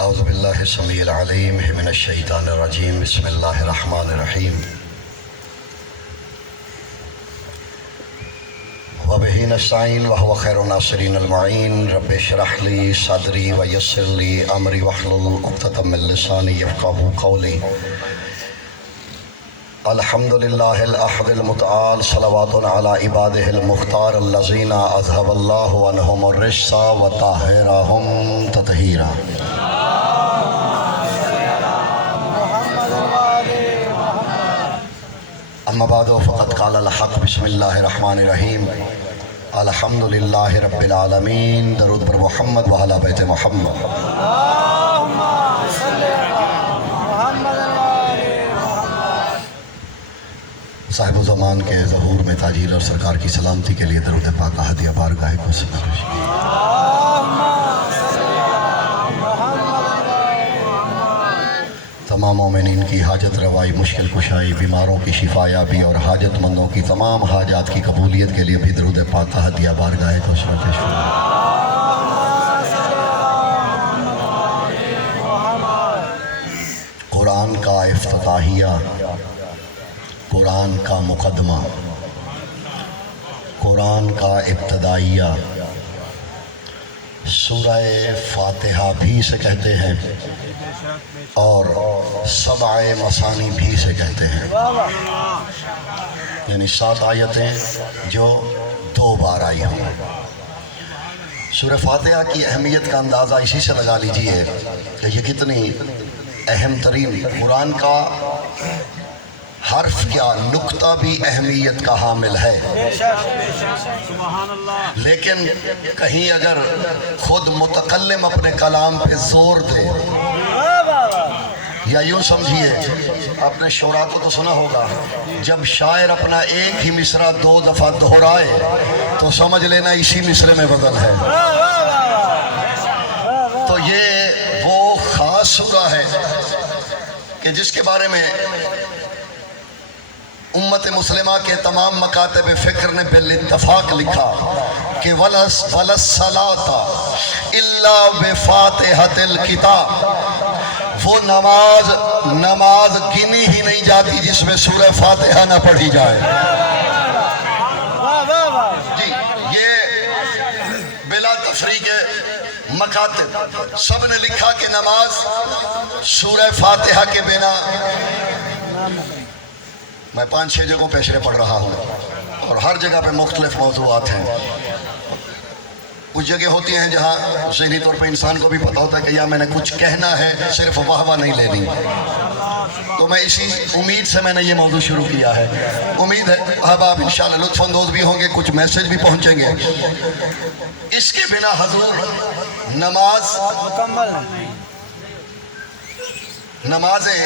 اعوذ باللہ السمیع العلیم من الشیطان الرجیم بسم اللہ الرحمن الرحیم وبہ نستعین وہو خیر الناصرین المعین رب اشرح لی صدری ویسر لی امری واحلل عقدۃ من لسانی یفقہوا قولی الحمدللہ الاحد المتعال صلوات علی عبادہ المختار الذین اذھب اللہ عنہم الرجس وطہرہم تطہیرا۔ اما بعد فقد قال الحق بسم اللہ الرحمن الرحیم الحمدللہ رب العالمین۔ درود پر محمد و اہل بیت محمد۔ صاحب و زمان کے ظہور میں تاجیل اور سرکار کی سلامتی کے لیے درود پاک کا ہدیہ بارگاہ کو سپارش۔ تمام مومنین کی حاجت روائی، مشکل کشائی، بیماروں کی شفا یابی اور حاجت مندوں کی تمام حاجات کی قبولیت کے لیے بھی درود پاک کا ہدیہ بارگاہ کو پیش کریں۔ قرآن کا افتتاحیہ، قرآن کا مقدمہ، قرآن کا ابتدائیہ، سورہ فاتحہ بھی سے کہتے ہیں اور سبع مثانی بھی سے کہتے ہیں، یعنی 7 آیتیں جو 2 بار آئی ہوں۔ سورہ فاتحہ کی اہمیت کا اندازہ اسی سے لگا لیجئے کہ یہ کتنی اہم ترین، قرآن کا حرف کیا نقطہ بھی اہمیت کا حامل ہے، لیکن کہیں اگر خود متکلم اپنے کلام پہ زور دے، یا یوں سمجھیے، آپ نے شعراء کو تو سنا ہوگا، جب شاعر اپنا ایک ہی مصرع 2 دفعہ دہرائے تو سمجھ لینا اسی مصرع میں بدل ہے۔ تو یہ وہ خاص سورہ ہے کہ جس کے بارے میں امت مسلمہ کے تمام مکاتب فکر نے بالاتفاق لکھا کہ وَلَا الصَّلَاةَ إِلَّا بِفَاتِحَةِ الْكِتَابِ، وہ نماز گنی ہی نہیں جاتی جس میں سورہ فاتحہ نہ پڑھی جائے۔ جی، یہ بلا تفریق مکاتب سب نے لکھا کہ نماز سورہ فاتحہ کے بنا، میں 5-6 جگہوں پہ اشرے پڑھ رہا ہوں اور ہر جگہ پہ مختلف موضوعات ہیں۔ کچھ جگہ ہوتی ہیں جہاں ذہنی طور پہ انسان کو بھی پتہ ہوتا ہے کہ یا میں نے کچھ کہنا ہے، صرف واہ واہ نہیں لینی، تو میں اسی امید سے میں نے یہ موضوع شروع کیا ہے۔ امید ہے احباب انشاءاللہ لطف اندوز بھی ہوں گے، کچھ میسج بھی پہنچیں گے۔ اس کے بنا حضور نماز مکمل نہیں۔ نمازیں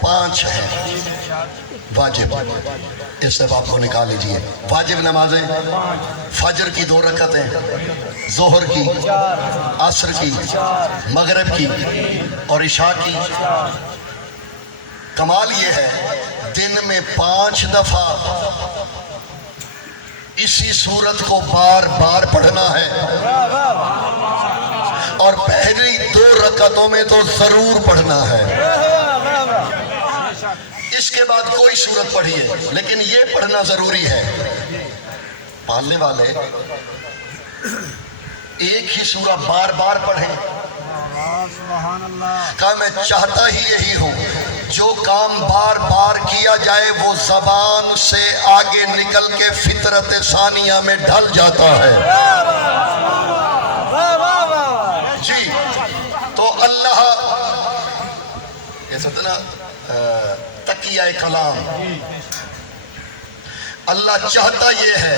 5 ہیں واجب، اس سے آپ کو نکال لیجئے۔ واجب نمازیں فجر کی 2 رکعتیں، ظہر کی، عصر کی، مغرب کی اور عشاء کی۔ کمال یہ ہے دن میں 5 دفعہ اسی صورت کو بار بار پڑھنا ہے، اور پہلی 2 رکعتوں میں تو ضرور پڑھنا ہے۔ اس کے بعد کوئی صورت پڑھیے، لیکن یہ پڑھنا ضروری ہے۔ پالنے والے ایک ہی سورہ بار بار پڑھیں۔ کہا میں چاہتا ہی یہی ہوں، جو کام بار بار کیا جائے وہ زبان سے آگے نکل کے فطرت ثانیہ میں ڈھل جاتا ہے۔ جی، تو اللہ ایسا نا تقیہ کلام، اللہ چاہتا یہ ہے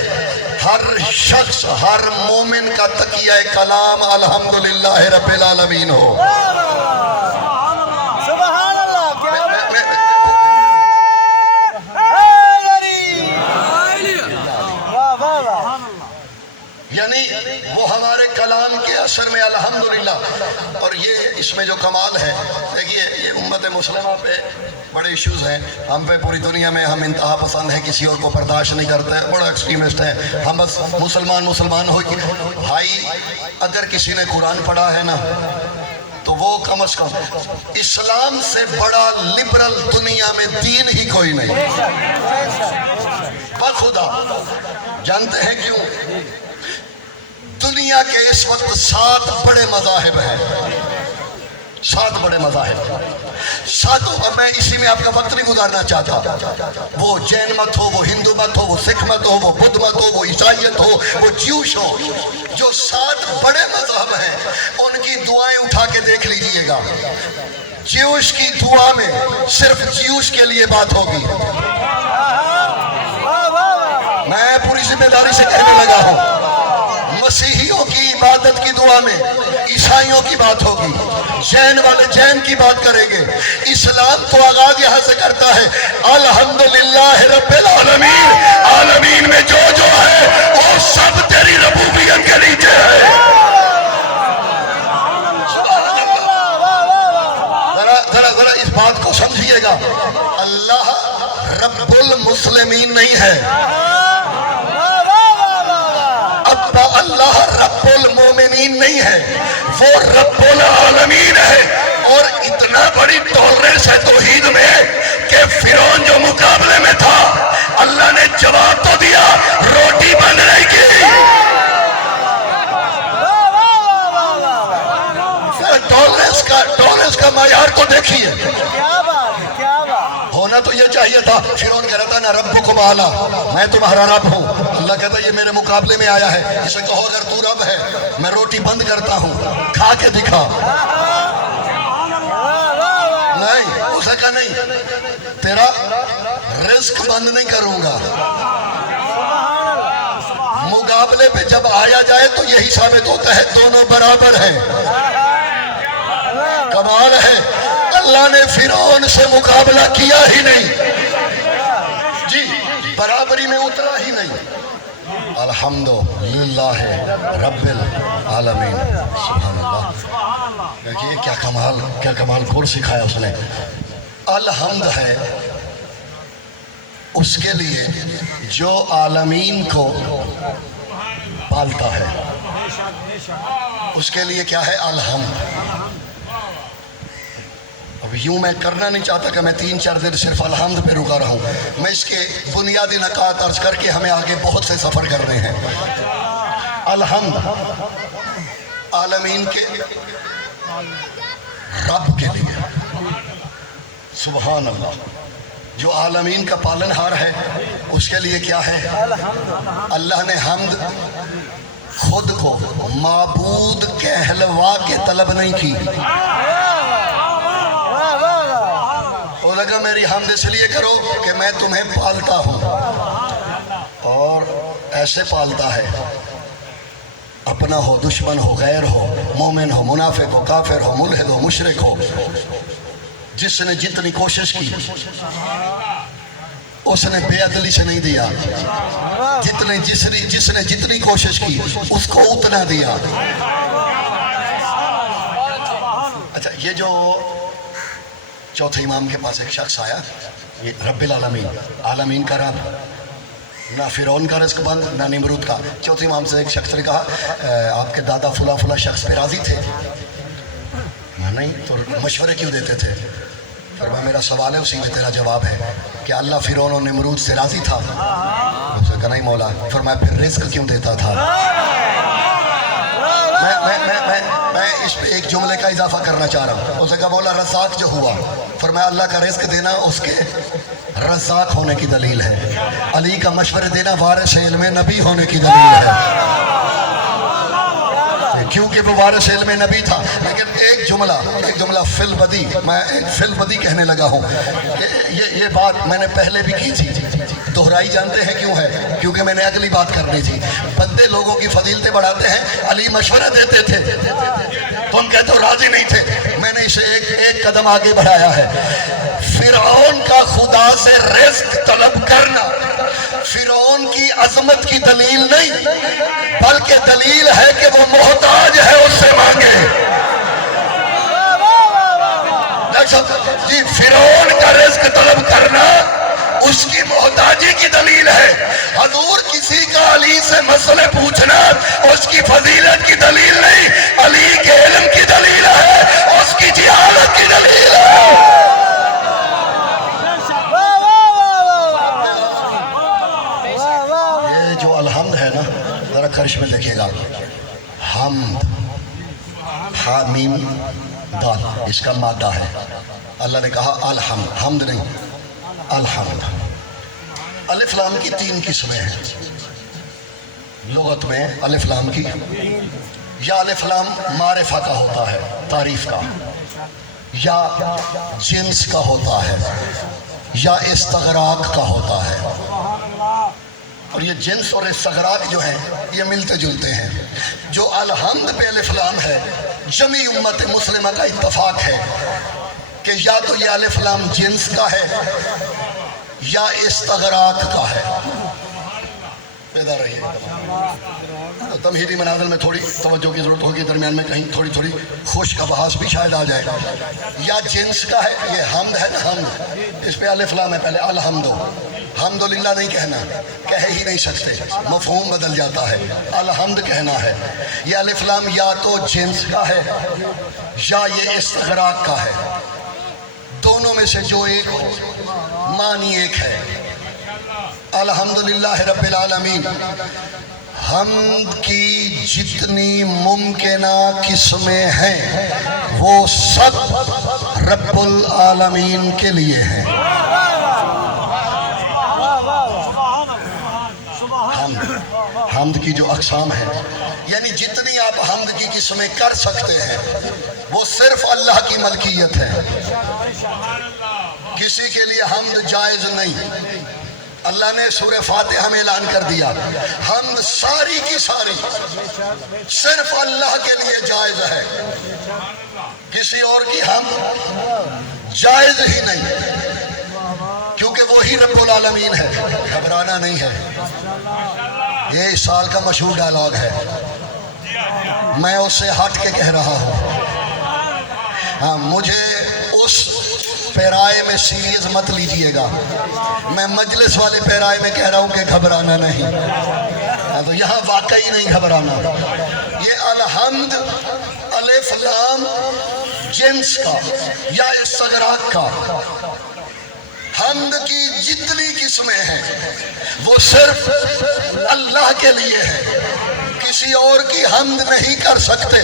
ہر شخص، ہر مومن کا تقیہ کلام الحمدللہ رب العالمین ہو۔ سبحان اللہ، یعنی وہ ہمارے کلام کے اثر میں الحمدللہ۔ اور یہ اس میں جو کمال ہے، دیکھیے یہ امت مسلمہ پہ بڑے ایشوز ہیں، ہم پہ پوری دنیا میں ہم انتہا پسند ہیں، کسی اور کو برداشت نہیں کرتے، بڑا ایکسٹریمسٹ ہیں ہم، بس مسلمان ہو۔ بھائی اگر کسی نے قرآن پڑھا ہے نا تو وہ کم از کم اسلام سے بڑا لبرل دنیا میں دین ہی کوئی نہیں. بخدا جانتے ہیں کیوں؟ دنیا کے اس وقت 7 بڑے مذاہب ہیں. 7 بڑے مذاہب. ساتوں میں اسی میں آپ کا وقت نہیں گزارنا چاہتا. وہ جین مت ہو، وہ ہندو مت ہو، وہ سکھ مت ہو، وہ بدھ مت ہو، وہ عیسائیت ہو، وہ جیوش ہو. جو 7 بڑے مذہب ہیں ان کی دعائیں اٹھا کے دیکھ لیجئے گا. جیوش کی دعا میں صرف جیوش کے لیے بات ہوگی. میں پوری ذمہ داری سے کہنے لگا ہوں. مسیحیوں کی عبادت کی دعا میں عیسائیوں کی بات ہوگی. جین والے جین کی بات کریں گے. اسلام تو آغاز یہاں سے کرتا ہے الحمدللہ رب العالمین. عالمین میں جو ہے وہ سب تیری ربوبیت کے نیچے ہے. ذرا اس بات کو سمجھیے گا. اللہ رب المسلمین نہیں ہے. اللہ رب المومنین نہیں ہے، وہ رب العالمین ہے. اور اتنا بڑی ٹالرنس ہے توحید میں کہ فرعون جو مقابلے میں تھا اللہ نے جواب تو دیا، روٹی بند نہیں کی. ٹالرنس کا معیار کو دیکھیے. ہونا تو یہ چاہیے تھا. فرعون کہہ رہا تھا نا ربکم اعلیٰ، میں تمہارا رب ہوں. اللہ کہتا ہے یہ میرے مقابلے میں آیا ہے، اسے کہو اگر تو رب ہے میں روٹی بند کرتا ہوں، کھا کے دکھا. نہیں، اسے کہا نہیں، تیرا رزق بند نہیں کروں گا. مقابلے پہ جب آیا جائے تو یہی ثابت ہوتا ہے دونوں برابر ہیں. کمال ہے، اللہ نے فرعون سے مقابلہ کیا ہی نہیں جی، برابری میں اترا ہی نہیں. الحمدللہ رب العالمین. سبحان اللہ. دیکھیے کیا کمال کور سکھایا اس نے. الحمد ہے اس کے لیے جو عالمین کو پالتا ہے. اس کے لیے کیا ہے؟ الحمد. اب یوں میں کرنا نہیں چاہتا کہ میں 3-4 دن صرف الحمد پہ رکا رہا ہوں. میں اس کے بنیادی نکات عرض کر کے ہمیں آگے بہت سے سفر کرنے ہیں. الحمد عالمین کے رب کے لیے. سبحان اللہ. جو عالمین کا پالن ہار ہے اس کے لیے کیا ہے؟ اللہ نے حمد خود کو معبود کہلوا کے طلب نہیں کی. وہ لگا میری حمد اس لیے کرو کہ میں تمہیں پالتا ہوں. اور ایسے پالتا ہے، اپنا ہو، دشمن ہو، غیر ہو، مومن ہو، منافق ہو، کافر ہو، ملحد ہو، مشرک ہو. جس نے جتنی کوشش کی اس نے بے عدلی سے نہیں دیا. جس نے جتنی کوشش کی اس کو اتنا دیا. اچھا، یہ جو چوتھے امام کے پاس ایک شخص آیا، یہ رب العالمین، عالمین کا رب، نہ فرعون کا رزق بند نہ نمرود کا. چوتھے امام سے ایک شخص نے کہا آپ کے دادا فلا شخص پہ راضی تھے؟ نہیں تو مشورے کیوں دیتے تھے؟ فرمایا میرا سوال ہے اسی میں تیرا جواب ہے کہ اللہ فرعون اور نمرود سے راضی تھا. اس نے کہا نہیں مولا. فرمایا پھر رزق کیوں دیتا تھا؟ میں اس پہ ایک جملے کا اضافہ کرنا چاہ رہا ہوں. اس نے کہا مولا رزاق جو ہوا، فرمایا اللہ کا رزق دینا اس کے رزاق ہونے کی دلیل ہے. علی کا مشورے دینا وارث علم نبی ہونے کی دلیل ہے، کیونکہ وہ وارث علم نبی تھا. لیکن ایک جملہ فی البدی، میں ایک فی البدی کہنے لگا ہوں. یہ بات میں نے پہلے بھی کی تھی، دہرائی جانتے ہیں کیوں ہے؟ کیونکہ میں نے اگلی بات کرنی تھی. بندے لوگوں کی فضیلتیں بڑھاتے ہیں. علی مشورہ دیتے تھے، تم کہتے ہو راضی نہیں تھے. میں نے اسے ایک قدم آگے بڑھایا ہے. فرعون کا خدا سے رزق طلب کرنا فرعون کی عظمت کی دلیل نہیں، بلکہ دلیل ہے کہ وہ محتاج ہے، اس سے مانگے. جی، فرعون کا رزق طلب کرنا اس کی محتاجی کی دلیل ہے. حضور کسی کا علی سے مسئلے پوچھنا اس کی فضیلت کی دلیل نہیں، علی کے علم کی دلیل ہے. اور حمد، حامیم دال، اس کا مادہ ہے. اللہ نے کہا الحمد، حمد نہیں الحمد. الف لام کی 3 قسمیں ہیں لغت میں. الف لام کی یا الف لام معرفہ کا ہوتا ہے، تعریف کا، یا جنس کا ہوتا ہے، یا استغراق کا ہوتا ہے. اور یہ جنس اور استغراق جو ہیں یہ ملتے جلتے ہیں. جو الحمد پہ الف لام ہے، جمی امت مسلمہ کا اتفاق ہے کہ یا تو یہ الف لام جنس کا ہے یا استغراق کا ہے. بیدار رہیے. تمہیدی منازل میں تھوڑی توجہ کی ضرورت ہوگی، درمیان میں کہیں تھوڑی خوش کا بحث بھی شاید آ جائے. یا جنس کا ہے، یہ حمد ہے نا، حمد، اس پہ الف لام ہے پہلے. الحمد، حمدللہ نہیں کہنا، کہہ ہی نہیں سکتے، مفہوم بدل جاتا ہے. الحمد کہنا ہے. یہ الف لام یا تو جنس کا ہے یا یہ استغراق کا ہے. دونوں میں سے جو ایک ہو، معنی ایک ہے. الحمدللہ رب العالمین، حمد کی جتنی ممکنہ قسمیں ہیں وہ سب رب العالمین کے لیے ہیں. حمد کی جو اقسام ہیں، یعنی جتنی آپ حمد کی قسمیں کر سکتے ہیں وہ صرف اللہ کی ملکیت ہے. کسی کے لیے حمد جائز نہیں. اللہ نے سورہ فاتحہ میں اعلان کر دیا حمد ساری کی ساری صرف اللہ کے لیے جائز ہے، کسی اور کی حمد جائز ہی نہیں، کیونکہ وہی رب العالمین ہے. گھبرانا نہیں ہے، یہ اس سال کا مشہور ڈائلاگ ہے، میں اس سے ہٹ کے کہہ رہا ہوں. ہاں، مجھے اس پیرائے میں سیریز مت لیجئے گا. میں مجلس والے پیرائے میں کہہ رہا ہوں کہ گھبرانا نہیں. تو یہاں واقعی نہیں گھبرانا. یہ الحمد الف لام جنس کا یا استغراق کا، حمد کی جتنی قسمیں ہیں وہ صرف اللہ کے لیے ہے، کسی اور کی حمد نہیں کر سکتے.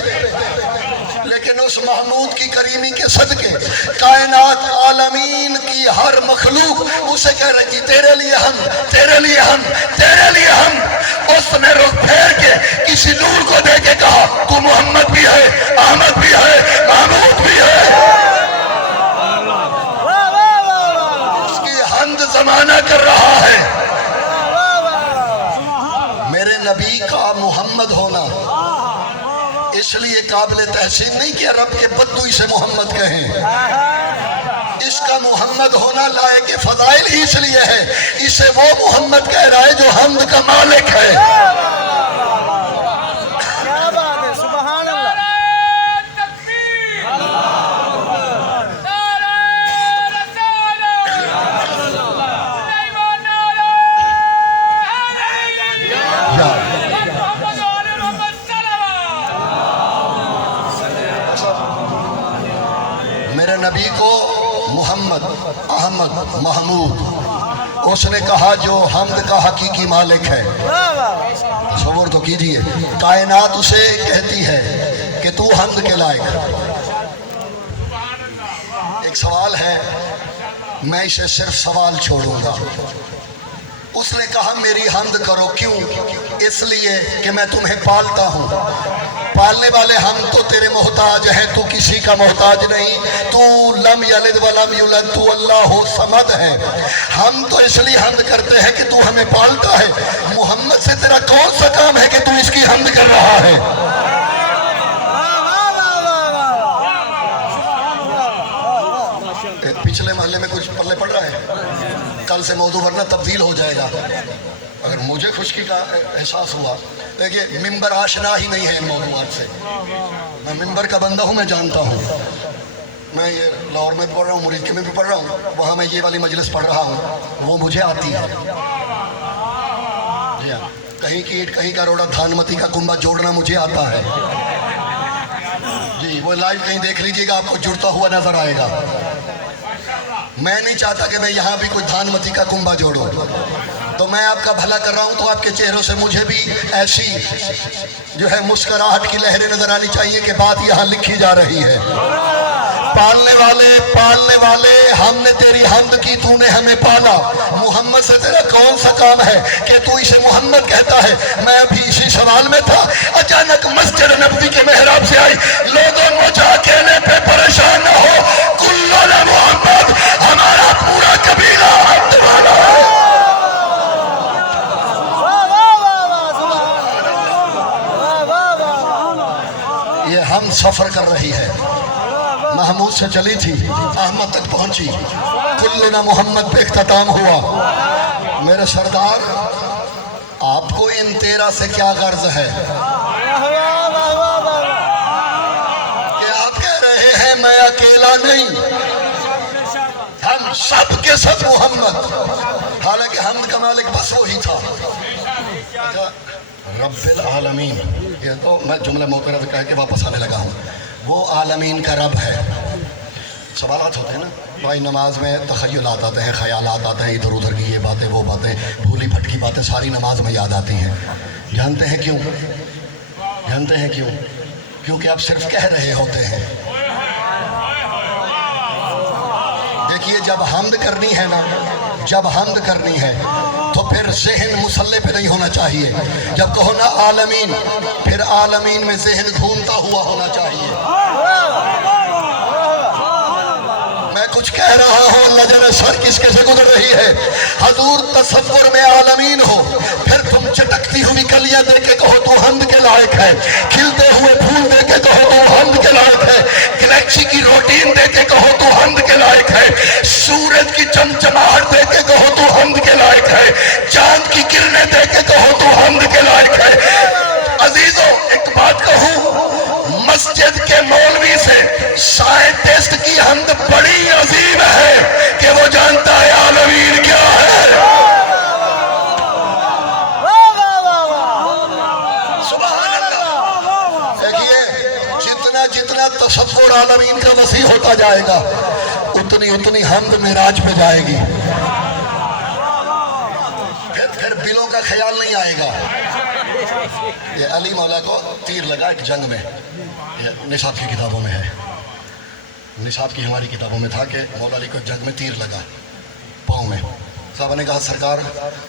لیکن اس محمود کی کریمی کے صدقے کائنات عالمین کی ہر مخلوق اسے کہہ رہی تھی تیرے لیے ہم، تیرے لیے ہم، تیرے لیے ہم. اس نے رخ پھیر کے کسی نور کو دے کے کہا تو محمد بھی ہے، احمد بھی ہے، محمود بھی ہے. اس کی حمد زمانہ کر رہا ہے. میرے نبی کا محمد ہونا اس لیے قابل تحسین نہیں کہ رب کے بدو اسے محمد کہیں. اس کا محمد ہونا لائق فضائل ہی اس لیے ہے، اسے وہ محمد کہہ رہا ہے جو حمد کا مالک ہے. کیا بات ہے، سبحان اللہ. میرے نبی کو محمد، احمد، محمود، اس نے کہا جو حمد کا حقیقی مالک ہے. تصور تو کیجئے، کائنات اسے کہتی ہے کہ تو حمد کے لائق. ایک سوال ہے، میں اسے صرف سوال چھوڑوں گا. اس نے کہا میری حمد کرو. کیوں؟ اس لیے کہ میں تمہیں پالتا ہوں. پالنے والے ہم تو تیرے محتاج ہیں، تو کسی کا محتاج نہیں. تو لم یلد ولم یولد، تو اللہ صمد ہے. ہم تو اس لیے حمد کرتے ہیں کہ تو ہمیں پالتا ہے. محمد سے تیرا کون سا کام ہے کہ تو اس کی حمد کر رہا ہے؟ پچھلے محلے میں کچھ پلے پڑ رہا ہے؟ کل سے موضوع ورنہ تبدیل ہو جائے گا. اگر مجھے خشکی کا احساس ہوا، دیکھیے ممبر آشنا ہی نہیں ہے ان موضوعات سے. میں ممبر کا بندہ ہوں، میں جانتا ہوں. میں یہ لاہور میں پڑھ رہا ہوں، مرید کے میں بھی پڑھ رہا ہوں، وہاں میں یہ والی مجلس پڑھ رہا ہوں، وہ مجھے آتی ہے. جی ہاں، کہیں کی اینٹ کہیں کا روڑا دھانمتی کا کنبہ جوڑنا مجھے آتا ہے. جی وہ لائیو کہیں دیکھ لیجئے گا، آپ کو جڑتا ہوا نظر آئے گا. میں نہیں چاہتا کہ میں یہاں بھی کوئی دھانمتی کا کنبہ جوڑوں. تو میں آپ کا بھلا کر رہا ہوں تو آپ کے چہروں سے مجھے بھی ایسی جو ہے مسکراہٹ کی لہریں نظر آنی چاہیے کہ بات یہاں لکھی جا رہی ہے۔ پالنے والے ہم نے تیری حمد کی، تو نے ہمیں پالا۔ محمد سے تیرا کون سا کام ہے کہ تو اسے محمد کہتا ہے؟ میں ابھی اسی سوال میں تھا، اچانک مسجد نبوی کے محراب سے آئی، لوگوں مجھا کہنے پہ پریشان نہ ہو، کلنا محمد، ہمارا پورا قبیلہ حمد والا ہے۔ یہ ہم سفر کر رہی ہے، محمود سے چلی تھی، احمد تک پہنچی، کلنا محمد پہ اختتام ہوا۔ میرے سردار، آپ کو ان 13 سے کیا غرض ہے کہ آپ کہہ رہے ہیں میں اکیلا نہیں، ہم سب کے سب محمد، حالانکہ حمد کا مالک بس وہی تھا۔ رب العالمین، یہ تو میں جملہ معترض کہہ کے واپس آنے لگا ہوں، وہ عالمین کا رب ہے۔ سوالات ہوتے ہیں نا بھائی، نماز میں تخیلات آتے ہیں، خیالات آتے ہیں، ادھر ادھر کی یہ باتیں وہ باتیں، بھولی بھٹکی باتیں ساری نماز میں یاد آتی ہیں۔ جانتے ہیں کیوں؟ جانتے ہیں کیوں؟ کیونکہ آپ صرف کہہ رہے ہوتے ہیں۔ دیکھیے، جب حمد کرنی ہے نا، جب حمد کرنی ہے تو پھر ذہن مسلح پہ نہیں ہونا چاہیے۔ جب کہو نا عالمین، پھر عالمین میں ذہن گھومتا ہوا ہونا چاہیے۔ میں کچھ کہہ رہا ہوں، نظر سر کس کے سے گزر رہی ہے؟ حضور تصور میں عالمین ہو، پھر تم چٹکتی ہوئی کلیاں دے کے کہو تو حمد کے لائق ہے، کھلتے ہوئے پھول دے کے کہو تو حمد کے لائق ہے، گلیکسی کی روٹین دے کے کہو تو حمد کے لائق ہے، سورج کی چمچماہٹ دے کے کہو تو حمد کے لائق ہے، چاند کی کرنیں دے کے کہو تو حمد کے لائق ہے۔ عزیزوں، ایک بات کہوں، مسجد کے مولوی سے سائنٹسٹ کی حمد بڑی عظیم ہے کہ وہ جانتا ہے عالمین کیا ہے۔ سبحان اللہ۔ دیکھیے، جتنا تصور عالمین کا وسیع ہوتا جائے گا، اتنی حمد معراج پہ جائے گی، پھر بلوں کا خیال نہیں آئے گا۔ یہ علی مولا کو تیر لگا ایک جنگ میں، یہ نصاب کی کتابوں میں ہے، نصاب کی ہماری کتابوں میں تھا کہ مولا علی کو جنگ میں تیر لگا پاؤں میں۔ صاحبہ نے کہا سرکار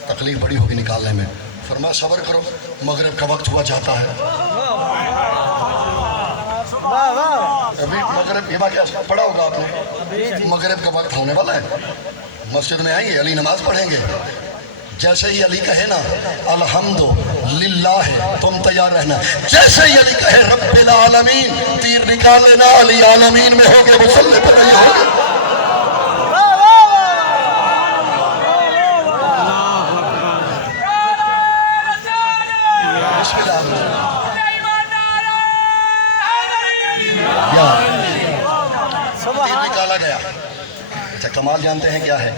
تکلیف بڑی ہوگی نکالنے میں، فرمایا صبر کرو، مغرب کا وقت ہوا جاتا ہے۔ ابھی مغرب، یہ واقعہ پڑھا ہوگا آپ نے، مغرب کا وقت ہونے والا ہے، مسجد میں آئیں گے، علی نماز پڑھیں گے، جیسے ہی علی کہے نا الحمدللہ ہے، تم تیار رہنا، جیسے ہی علی کہے رب العالمین، تیر نکال لینا، علی عالمین میں ہوگے، مسلح پہ نہیں ہوگے۔ بسم اللہ۔ تیر نکالا گیا۔ اچھا، کمال جانتے ہیں کیا ہے؟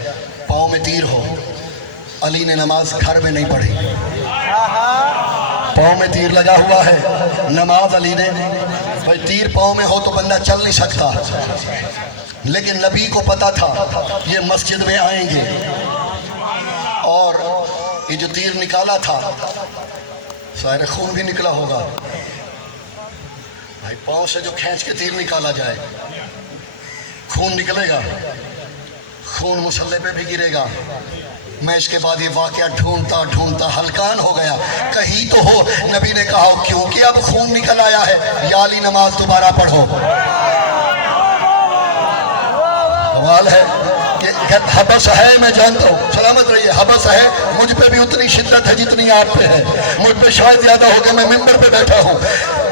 پاؤں میں تیر ہو، علی نے نماز گھر میں نہیں پڑھی، پاؤں میں تیر لگا ہوا ہے، نماز علی نے، بھائی تیر پاؤں میں ہو تو بندہ چل نہیں سکتا، لیکن نبی کو پتا تھا یہ مسجد میں آئیں گے، اور یہ جو تیر نکالا تھا ظاہر خون بھی نکلا ہوگا، بھائی پاؤں سے جو کھینچ کے تیر نکالا جائے خون نکلے گا، خون مسلح پہ بھی گرے گا۔ میں اس کے بعد یہ واقعہ ڈھونڈتا ہلکان ہو گیا، کہیں تو ہو نبی نے کہا کیونکہ اب خون نکل آیا ہے، یا علی نماز دوبارہ پڑھو۔ کمال ہے کہ حبس ہے، میں جانتا ہوں، سلامت رہیے، حبس ہے، مجھ پہ بھی اتنی شدت ہے جتنی آپ پہ ہے، مجھ پہ شاید زیادہ ہو گیا، میں ممبر پہ بیٹھا ہوں،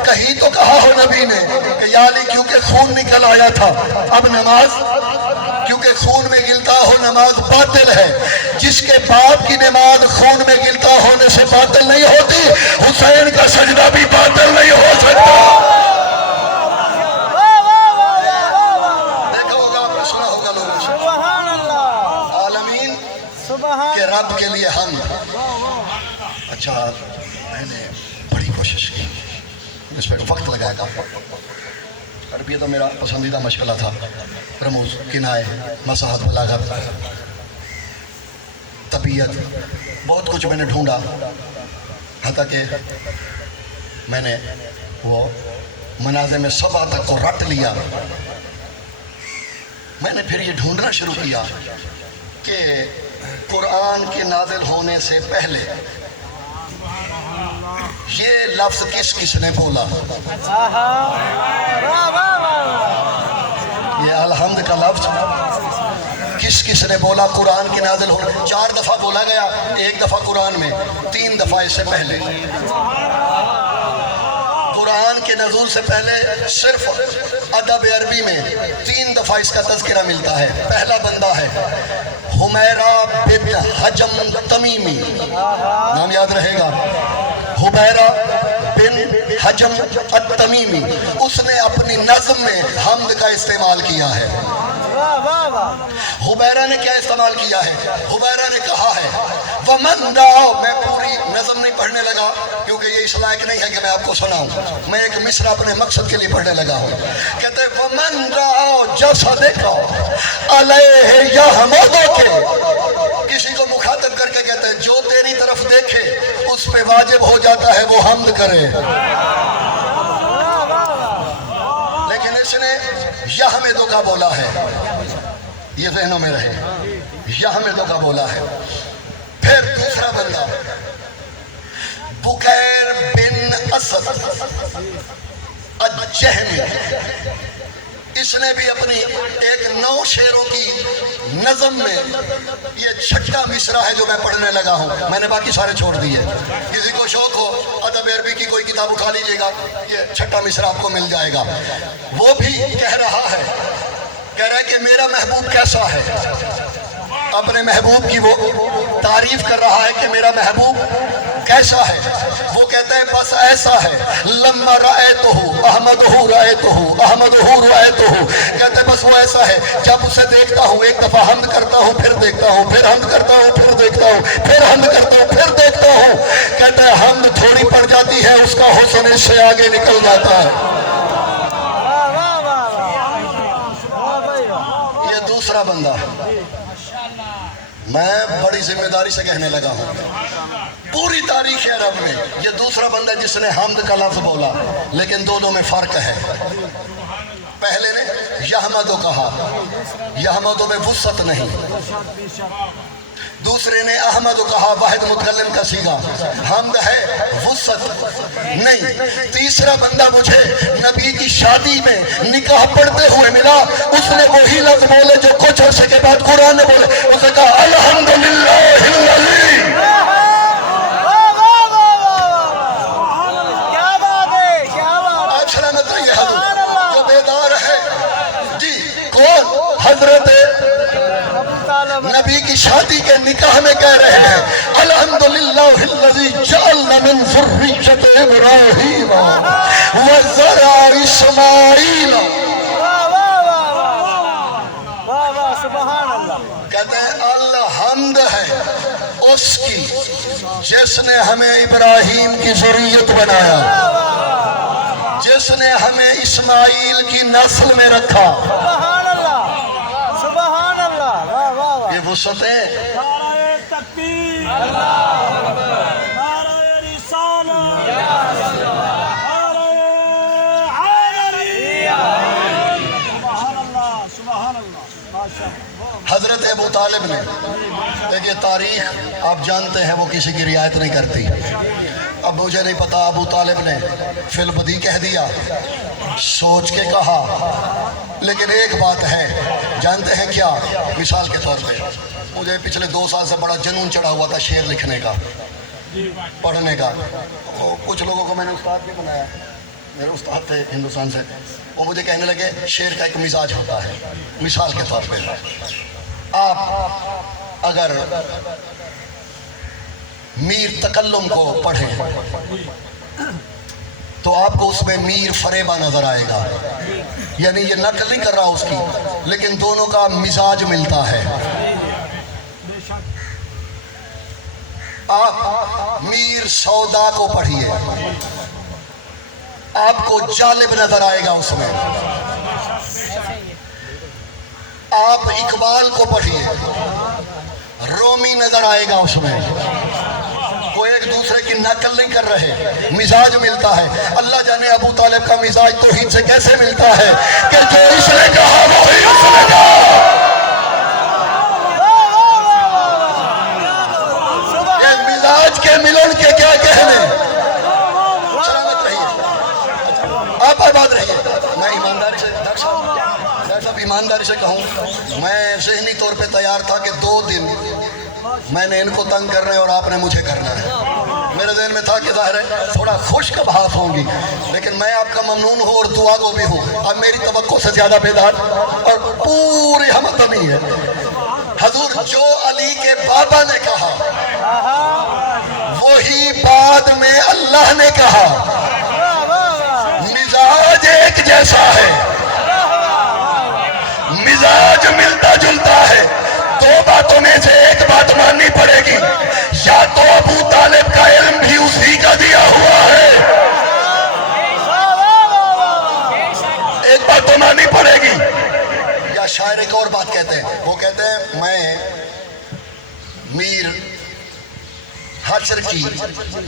کہیں تو کہا ہو نبی نے کہ یا علی کیونکہ خون نکل آیا تھا، اب نماز کیونکہ خون میں گلتا ہو نماز باطل ہے، جس کے باپ کی نماز خون میں گلتا ہونے سے باطل نہیں ہوتی، حسین کا سجدہ بھی باطل نہیں ہو سکتا۔ دیکھا ہوگا، آپ نے سنا ہوگا لوگوں سے، سبحان اللہ، عالمین کے رب کے لیے ہم۔ اچھا، میں نے بڑی کوشش کی، اس پہ وقت لگایا گا، عربی تو میرا پسندیدہ مشغلہ تھا، رموز، کنائے، مساحت، بلاغت، طبیعت، بہت کچھ میں نے ڈھونڈا، حتیٰ کہ میں نے وہ مناظم صبا تک کو رٹ لیا۔ میں نے پھر یہ ڈھونڈنا شروع کیا کہ قرآن کے نازل ہونے سے پہلے یہ لفظ کس کس نے بولا۔ یہ الحمد کا لفظ کس کس نے بولا قرآن کے نازل ہونے؟ 4 دفعہ بولا گیا، 1 دفعہ قرآن میں، 3 دفعہ اس سے پہلے۔ قرآن کے نزول سے پہلے صرف ادب عربی میں 3 دفعہ اس کا تذکرہ ملتا ہے۔ پہلا بندہ ہے حمیرہ بن حجم تمیمی، نام یاد رہے گا، حمیرہ بن حجم التمیمی، اس نے اپنی نظم میں حمد کا استعمال کیا ہے۔ حبیرہ نے کیا استعمال کیا ہے؟ حبیرہ نے کہا ہے وَمَنْ دَعَوْ، میں پوری نظم نہیں پڑھنے لگا کیونکہ یہ اس لائق نہیں ہے کہ میں آپ کو سناؤں، میں ایک مصرع اپنے مقصد کے لیے پڑھنے لگا ہوں۔ کہتے ہیں وَمَنْ دَعَوْ جَسَدِكَ عَلَيْهِ يَحْمَدُكَ، کسی کو مخاطب کر کے کہتے ہیں جو تیری طرف دیکھے اس پہ واجب ہو جاتا ہے وہ حمد کرے۔ لیکن اس نے یحمدو کا بولا ہے، یہ ذہنوں میں رہے، یحمدو کا بولا ہے۔ پھر دوسرا بندہ بکیر بن اسد الجہمی، اس نے بھی اپنی ایک 9 شعروں کی نظم میں، یہ 6واں مصرع ہے جو میں پڑھنے لگا ہوں، میں نے باقی سارے چھوڑ دیے۔ کسی کو شوق ہو ادب عربی کی کوئی کتاب اٹھا لیجئے گا، یہ 6واں مصرع آپ کو مل جائے گا۔ وہ بھی کہہ رہا ہے کہ میرا محبوب کیسا ہے، اپنے محبوب کی وہ تعریف کر رہا ہے کہ میرا محبوب کیسا ہے۔ وہ کہتا ہے بس ایسا ہے، لما رأیتہ احمدہ رأیتہ احمدہ رأیتہ، کہتا ہے بس وہ ایسا ہے جب اسے دیکھتا ہوں ایک دفعہ حمد کرتا ہوں، پھر دیکھتا ہوں، پھر حمد کرتا ہوں، پھر دیکھتا ہوں، پھر حمد کرتا ہوں، پھر دیکھتا ہوں۔ کہتا ہے حمد تھوڑی پڑ جاتی ہے، اس کا حسن اس سے آگے نکل جاتا ہے۔ یہ دوسرا بندہ، میں بڑی ذمہ داری سے کہنے لگا ہوں، پوری تاریخ عرب میں یہ دوسرا بندہ جس نے حمد کا لفظ بولا، لیکن دونوں میں فرق ہے۔ پہلے نے یحمدو کہا، یحمدو میں وسعت نہیں، دوسرے نے احمدو کہا، واحد متکلم کا صیغہ، حمد ہے وسعت نہیں۔ تیسرا بندہ مجھے نبی کی شادی میں نکاح پڑھتے ہوئے ملا، اس نے وہی لفظ بولے جو کچھ عرصے کے بعد قرآن نے بولے، اس نے کہا الحمدللہ الذی، آپ سلامت رہیے حضور جو بیدار ہے جی، کون؟ حضرت نبی کی شادی کے نکاح میں کہہ رہے ہیں الحمدللہ الذی جعل من ذریۃ ابراہیم وزرع اسماعیل۔ کہتے ہیں الحمد ہے اس کی جس نے ہمیں ابراہیم کی ذریت بنایا، جس نے ہمیں اسماعیل کی نسل میں رکھا۔ یہ وسعت ہے۔ نعرہ تکبیر، نعرہ رسالت، نعرہ حیدری، سبحان اللہ، سبحان اللہ، ماشاءاللہ۔ حضرت ابو طالب نے، دیکھیے تاریخ آپ جانتے ہیں وہ کسی کی رعایت نہیں کرتی، اب مجھے نہیں پتا ابو طالب نے فی البدی کہہ دیا، سوچ کے کہا، لیکن ایک بات ہے، جانتے ہیں کیا؟ مثال کے طور پہ مجھے پچھلے 2 سال سے بڑا جنون چڑھا ہوا تھا شعر لکھنے کا، پڑھنے کا۔ کچھ لوگوں کو میں نے استاد بھی بنایا، میرے استاد تھے ہندوستان سے، وہ مجھے کہنے لگے شعر کا ایک مزاج ہوتا ہے۔ مثال کے طور پہ آپ اگر میر تکلم کو پڑھیں تو آپ کو اس میں میر فریبہ نظر آئے گا، یعنی یہ نقل نہیں کر رہا اس کی، لیکن دونوں کا مزاج ملتا ہے۔ آپ میر سودا کو پڑھیے، آپ کو جالب نظر آئے گا اس میں۔ آپ اقبال کو پڑھیے، رومی نظر آئے گا اس میں. وہ ایک دوسرے کی نقل نہیں کر رہے, مزاج ملتا ہے. اللہ جانے ابو طالب کا مزاج توحید سے کیسے ملتا ہے کہ جو اس نے کہا وہی اس نے کہا. یہ مزاج کے ملن کے کیا کہنے. سلامت رہیے, آپ آباد رہیے. میں ایمانداری سے ڈاکٹر صاحب ایمانداری سے کہوں, میں ذہنی طور پہ تیار تھا کہ 2 دن میں نے ان کو تنگ کرنا ہے اور آپ نے مجھے کرنا ہے. میرے ذہن میں تھا کہ ظاہر ہے تھوڑا خشک بحث ہوں گی, لیکن میں آپ کا ممنون ہوں اور دعا گو بھی ہوں. اب میری توقع سے زیادہ بیدار اور پوری ہمدردی ہے. حضور جو علی کے بابا نے کہا وہی بعد میں اللہ نے کہا. مزاج ایک جیسا ہے, مزاج ملتا جلتا ہے. 2 باتوں میں سے ایک بات ماننی پڑے گی, یا تو ابو طالب کا علم بھی اسی کا دیا ہوا ہے. ایک بات تو ماننی پڑے گی. یا شاعر ایک اور بات کہتے ہیں, وہ کہتے ہیں میں میر حشر کی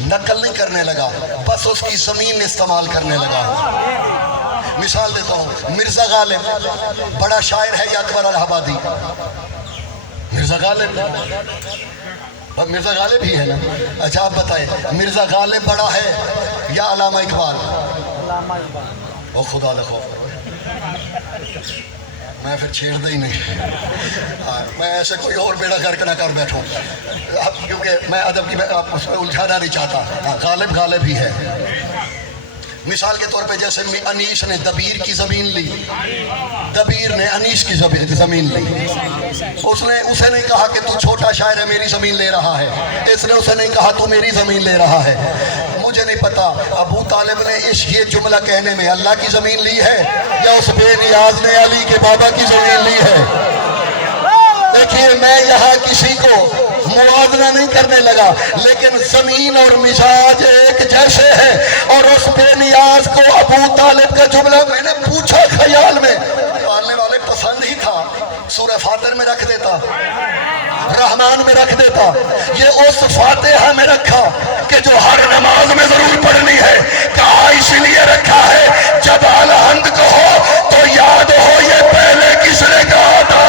نقل نہیں کرنے لگا, بس اس کی زمین استعمال کرنے لگا. مثال دیتا ہوں, مرزا غالب بڑا شاعر ہے یا اکبر الہ آبادی؟ مرزا غالب, مرزا غالب ہی ہے نا. اچھا آپ بتائیں, مرزا غالب بڑا ہے یا علامہ اقبال؟ او خدا دا خوف کرو, میں پھر چھیڑ دے ہی نہیں. میں ایسے کوئی اور بیڑا گرک نہ کر بیٹھوں, کیونکہ میں ادب کی اس میں الجھانا نہیں چاہتا. غالب غالب ہی ہے. مثال کے طور پہ جیسے انیس نے دبیر کی زمین لی, دبیر نے انیس کی زمین لی. اسے نہیں کہا کہ تو چھوٹا شاعر ہے میری زمین لے رہا ہے, اس نے اسے نہیں کہا تو میری زمین لے رہا ہے. مجھے نہیں پتا ابو طالب نے یہ جملہ کہنے میں اللہ کی زمین لی ہے یا اس بے نیاز نے علی کے بابا کی زمین لی ہے. دیکھیے میں یہاں کسی کو موازنہ نہیں کرنے لگا, لیکن زمین اور مزاج ایک جیسے ہیں. اور اس بے نیاز کو ابو طالب کا جملہ میں نے پوچھا خیال میں, پالنے والے پسند ہی تھا, سورہ فاتر میں رکھ دیتا, رحمان میں رکھ دیتا. یہ اس فاتحہ میں رکھا کہ جو ہر نماز میں ضرور پڑھنی ہے. کہا اس لیے رکھا ہے جب الحمد کہو تو یاد ہو یہ پہلے کس نے کہا تھا.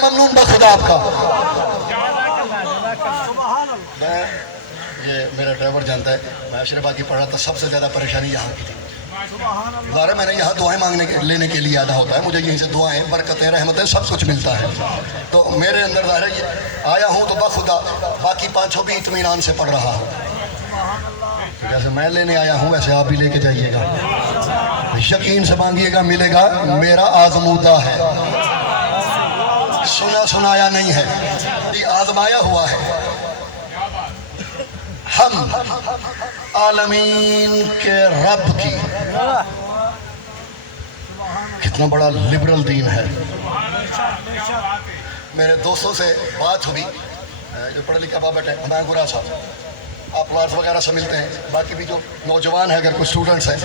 ممنون بخدا آپ کا. میں یہ میرا ڈرائیور جانتا ہے, میں اشرف کی پڑھ رہا تھا, سب سے زیادہ پریشانی یہاں کی تھی. ظاہر میں نے یہاں دعائیں مانگنے لینے کے لیے آنا ہوتا ہے, مجھے یہیں سے دعائیں برکتیں رحمتیں سب کچھ ملتا ہے. تو میرے اندر ظاہر ہے آیا ہوں تو بخدا باقی 5 بھی اطمینان سے پڑھ رہا ہوں. جیسے میں لینے آیا ہوں ویسے آپ بھی لے کے جائیے گا, یقین سے مانگیے گا, ملے گا. میرا آزمودہ ہے, سنا سنایا نہیں ہے, یہ آزمایا ہوا ہے. ہم عالمین کے رب کی, کتنا بڑا لبرل دین ہے. میرے دوستوں سے بات ہوئی جو پڑھے لکھا بابا بیٹھے, میں گرا صاحب, آپ کلاس وغیرہ سے ملتے ہیں, باقی بھی جو نوجوان ہیں اگر کوئی اسٹوڈنٹس ہیں,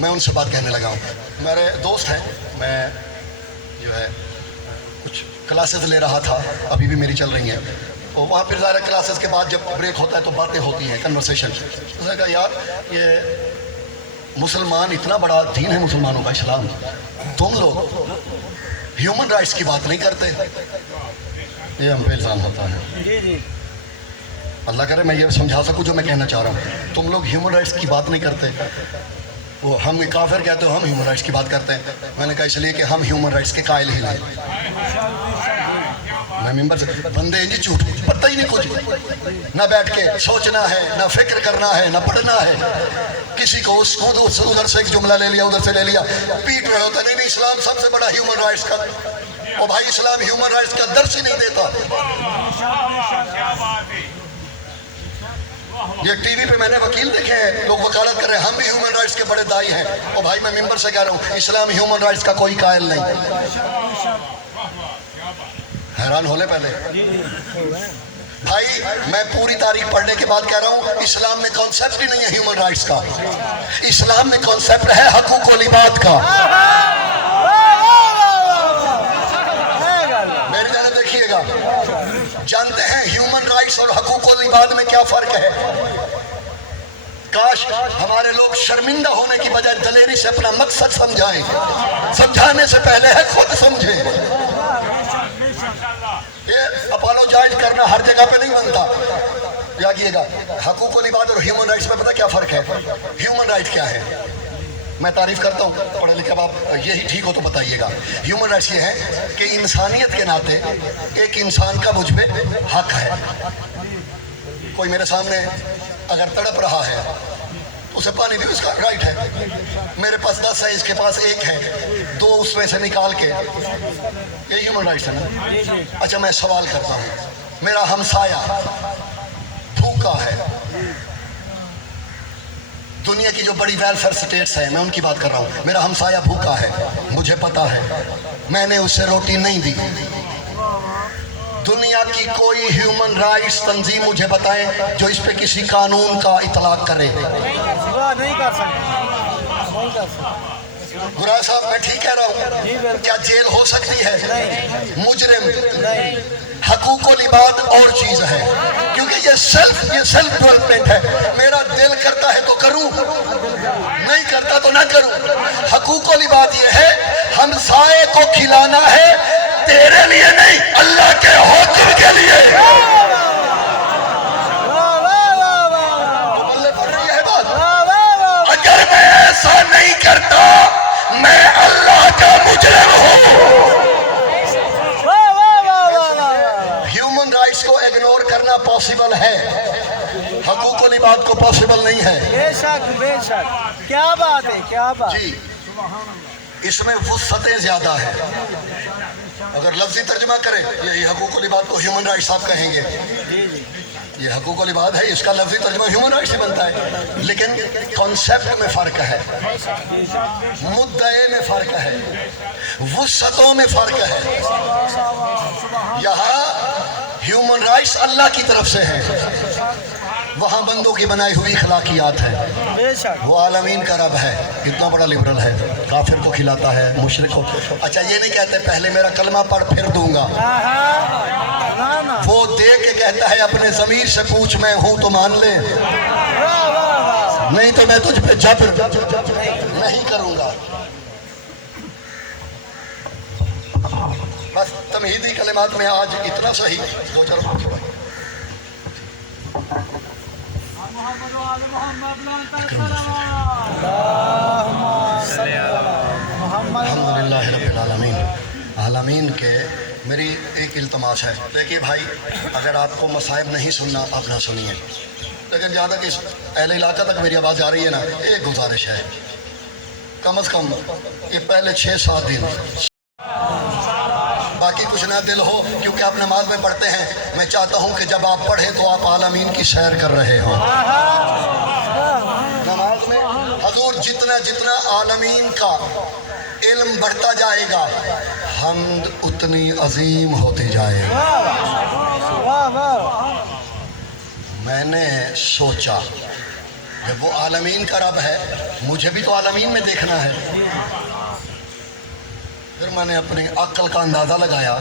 میں ان سے بات کہنے لگا ہوں. میرے دوست ہیں, میں جو ہے کچھ کلاسز لے رہا تھا, ابھی بھی میری چل رہی ہیں. وہاں پھر ظاہر کلاسز کے بعد جب بریک ہوتا ہے تو باتیں ہوتی ہیں, کنورسیشن. اس نے کہا یار یہ مسلمان اتنا بڑا دین ہے مسلمانوں کا اسلام, تم لوگ ہیومن رائٹس کی بات نہیں کرتے. یہ ہم پہ الزام ہوتا ہے. اللہ کرے میں یہ سمجھا سکوں جو میں کہنا چاہ رہا ہوں. تم لوگ ہیومن رائٹس کی بات نہیں کرتے, وہ ہم کافر کہتے ہو, ہم ہیومن رائٹس کی بات کرتے ہیں. میں نے کہا اس لیے کہ ہم ہیومن رائٹس کے قائل ہی نہیں. میں ممبر سے بندے نہیں جھوٹ, پتہ ہی نہیں کچھ, نہ بیٹھ کے سوچنا ہے, نہ فکر کرنا ہے, نہ پڑھنا ہے. کسی کو ادھر سے ایک جملہ لے لیا, ادھر سے لے لیا, پیٹ رہے ہوتا. نہیں اسلام سب سے بڑا ہیومن رائٹس کا, اور بھائی اسلام ہیومن رائٹس کا درس ہی نہیں دیتا. یہ ٹی وی پہ میں نے وکیل دیکھے ہیں, لوگ وکالت کر رہے ہیں ہم بھی ہیومن رائٹس کے بڑے دائی ہیں. اور بھائی میں ممبر سے کہہ رہا ہوں اسلام ہیومن رائٹس کا کوئی قائل نہیں. حیران ہو لے پہلے, بھائی میں پوری تاریخ پڑھنے کے بعد کہہ رہا ہوں اسلام میں کانسیپٹ ہی نہیں ہے ہیومن رائٹس کا. اسلام میں کانسیپٹ ہے حقوق العباد کا. میری جانب دیکھیے گا, جانتے ہیں ہیومن رائٹس اور حقوق العباد میں کیا فرق ہے؟ کاش ہمارے لوگ شرمندہ ہونے کی بجائے دلیری سے اپنا مقصد سمجھائیں. سمجھانے سے پہلے ہے خود سمجھیں. یہ اپالوجائز کرنا ہر جگہ پہ نہیں بنتا. یادیے گا حقوق العباد اور ہیومن رائٹس میں پتہ کیا فرق ہے؟ ہیومن رائٹ کیا ہے؟ میں تعریف کرتا ہوں, پڑھے لکھے اب آپ یہی ٹھیک ہو تو بتائیے گا. ہیومن رائٹس یہ ہے کہ انسانیت کے ناطے ایک انسان کا مجھ پہ حق ہے. کوئی میرے سامنے اگر تڑپ رہا ہے اسے پانی بھی اس کا رائٹ ہے. میرے پاس 10 ہے, اس کے پاس 1 ہے, 2 اس میں سے نکال کے, یہ ہیومن رائٹس ہے نا. اچھا میں سوال کرتا ہوں, میرا ہمسایہ بھوکا ہے, دنیا کی جو بڑی ویلفیئر سٹیٹس ہیں میں ان کی بات کر رہا ہوں, میرا ہمسایہ بھوکا ہے, مجھے پتا ہے, میں نے اسے روٹی نہیں دی. دنیا کی کوئی ہیومن رائٹس تنظیم مجھے بتائیں جو اس پہ کسی قانون کا اطلاق کرے. نہیں کر سکتے. برا صاحب میں ٹھیک کہہ رہا ہوں؟ کیا جیل ہو سکتی ہے؟ مجرم. حقوق العباد اور چیز ہے, کیونکہ یہ سیلف ڈیولپمنٹ ہے. میرا دل کرتا ہے تو کروں, نہیں کرتا تو نہ کروں. حقوق العباد یہ ہے ہمسائے کو کھلانا ہے, تیرے لیے نہیں, اللہ کے حکم کے لیے. بلے پڑ رہی ہے بات. اگر میں ایسا نہیں کرتا میں اللہ کا مجرم ہوں. ہیومن رائٹس کو اگنور کرنا پاسبل ہے, حقوق العباد کو پاسبل نہیں ہے. بے شک بے شک. کیا بات ہے, کیا بات. جی اس میں وسعتیں زیادہ ہیں. اگر لفظی ترجمہ کرے یہی حقوق العباد کو ہیومن رائٹس آپ کہیں گے, یہ حقوق العباد ہے, اس کا لفظی ترجمہ ہیومن رائٹس ہی بنتا ہے. لیکن کانسیپٹ میں فرق ہے, مدعے میں فرق ہے, وسعتوں میں فرق ہے. یہاں ہیومن رائٹس اللہ کی طرف سے ہیں, وہاں بندوں کی بنائی ہوئی اخلاقیات ہے. وہ عالمین کا رب ہے, کتنا بڑا لبرل ہے, کافر کو کھلاتا ہے, مشرک کو. اچھا یہ نہیں کہتے پہلے میرا کلمہ پڑھ پھر دوں گا, وہ دے کے کہتا ہے اپنے ضمیر سے پوچھ میں ہوں تو مان لے, نہیں تو میں تجھ پہ جبر نہیں کروں گا. بس تمہیدی کلمات میں آج اتنا صحیح. 2 4 الحمدللہ رب العالمین. عالمین کے میری ایک التماس ہے, دیکھیے بھائی اگر آپ کو مصائب نہیں سننا آپ نہ سنیے, لیکن جہاں تک اس اہل علاقہ تک میری آواز آ رہی ہے نا, ایک گزارش ہے, کم از کم یہ پہلے 6-7 دن, باقی کچھ نہ دل ہو, کیونکہ آپ نماز میں پڑھتے ہیں, میں چاہتا ہوں کہ جب آپ پڑھیں تو آپ عالمین کی سیر کر رہے ہوں. نماز میں حضور جتنا جتنا عالمین کا علم بڑھتا جائے گا حمد اتنی عظیم ہوتی جائے گا. میں نے سوچا جب وہ عالمین کا رب ہے مجھے بھی تو عالمین میں دیکھنا ہے. پھر میں نے اپنی عقل کا اندازہ لگایا,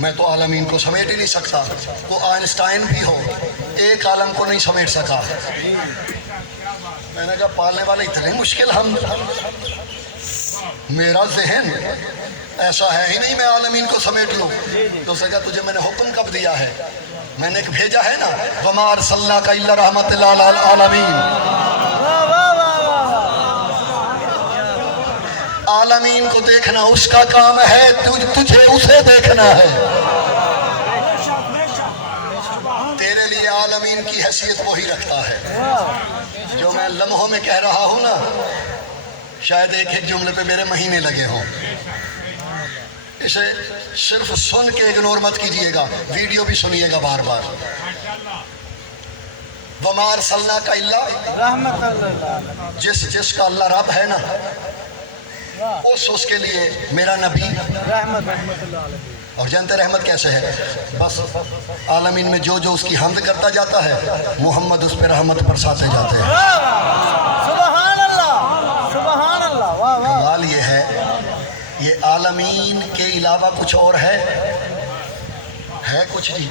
میں تو عالمین کو سمیٹ ہی نہیں سکتا. وہ آئنسٹائن بھی ہو, ایک عالم کو نہیں سمیٹ سکا. میں نے کہا پالنے والے اتنے مشکل ہم, میرا ذہن ایسا ہے ہی نہیں میں عالمین کو سمیٹ لوں. تو اسے کہا تجھے میں نے حکم کب دیا ہے, میں نے ایک بھیجا ہے نا, وَمَا أَرْسَلْنَاكَ إِلَّا رَحْمَةً لِلْعَالَمِينَ. عالمین کو دیکھنا اس کا کام ہے, تجھے اسے دیکھنا ہے. تیرے لیے عالمین کی حیثیت وہی رکھتا ہے. جو میں لمحوں میں کہہ رہا ہوں نا, شاید ایک ایک جملے پہ میرے مہینے لگے ہوں. اسے صرف سن کے اگنور مت کیجئے گا, ویڈیو بھی سنیے گا بار بار. وَمَا أَرْسَلْنَاكَ إِلَّا رحمت اللہ. جس کا اللہ رب ہے نا, اس کے لیے میرا نبی رحمت اللہ. اور جانتے رحمت کیسے ہے؟ بس عالمین میں جو جو اس کی حمد کرتا جاتا ہے محمد اس پہ رحمت برساتے جاتے ہیں۔ سبحان اللہ، سبحان اللہ، واہ واہ۔ کمال یہ ہے، یہ عالمین کے علاوہ کچھ اور ہے کچھ جی؟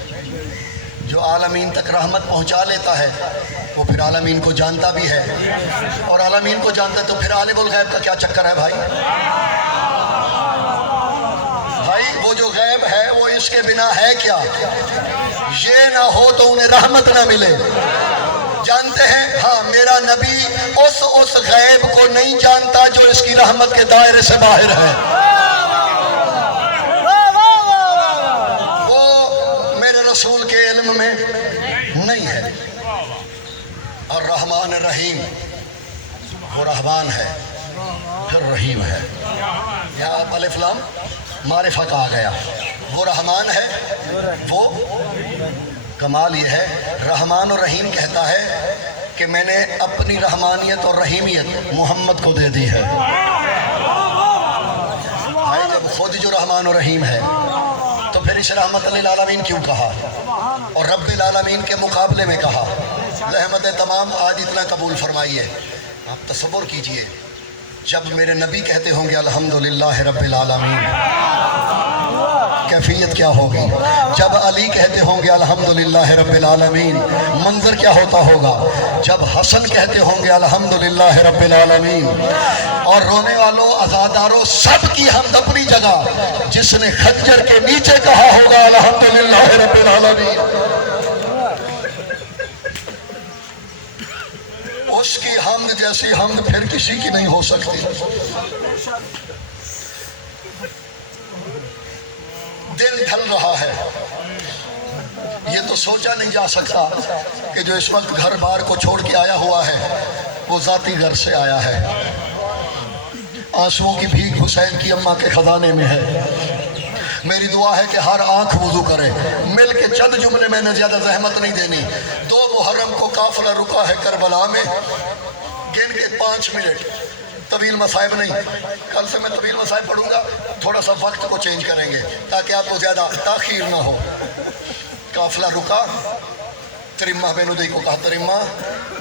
جو عالمین تک رحمت پہنچا لیتا ہے وہ پھر عالمین کو جانتا بھی ہے، اور عالمین کو جانتا ہے تو پھر عالم الغیب کا کیا چکر ہے بھائی؟ وہ جو غیب ہے وہ اس کے بنا ہے کیا؟ یہ نہ ہو تو انہیں رحمت نہ ملے۔ جانتے ہیں ہاں میرا نبی اس غیب کو نہیں جانتا جو اس کی رحمت کے دائرے سے باہر ہے، وہ میرے رسول کے علم میں نہیں ہے۔ اور رحمان رحیم، وہ رحمان ہے پھر رحیم ہے، یہاں الف لام معرفہ کہا گیا، وہ رحمان ہے وہ کمال یہ ہے، رحمان و رحیم کہتا ہے کہ میں نے اپنی رحمانیت اور رحیمیت محمد کو دے دی ہے۔ جب خود جو رحمان و رحیم ہے تو پھر اس رحمت للعالمین کیوں کہا اور رب العالمین کے مقابلے میں کہا؟ رحمت تمام آج اتنا قبول فرمائیے، آپ تصور کیجئے جب میرے نبی کہتے ہوں گے الحمدللہ رب العالمین، کیفیت کیا ہوگی؟ جب علی کہتے ہوں گے الحمدللہ رب العالمین، منظر کیا ہوتا ہوگا؟ جب حسن کہتے ہوں گے الحمدللہ رب العالمین، اور رونے والوں عزاداروں سب کی حمد اپنی جگہ، جس نے خنجر کے نیچے کہا ہوگا الحمدللہ رب العالمین، اس کی حمد جیسی حمد پھر کسی کی نہیں ہو سکتی۔ دل ڈھل رہا ہے، یہ تو سوچا نہیں جا سکتا کہ جو اس وقت گھر بار کو چھوڑ کے آیا ہوا ہے وہ ذاتی گھر سے آیا ہے۔ آنسوؤں کی بھیگ حسین کی اماں کے خزانے میں ہے۔ میری دعا ہے کہ ہر آنکھ وضو کرے، مل کے چند جملے میں نے زیادہ زحمت نہیں دینی۔ 2 محرم کو قافلہ رکا ہے کربلا میں، گن کے 5 منٹ، طویل مصائب نہیں، کل سے میں طویل مصائب پڑھوں گا، تھوڑا سا وقت کو چینج کریں گے تاکہ آپ کو زیادہ تاخیر نہ ہو۔ قافلہ رکا، ترمہ بن ادی کو کہا ترمہ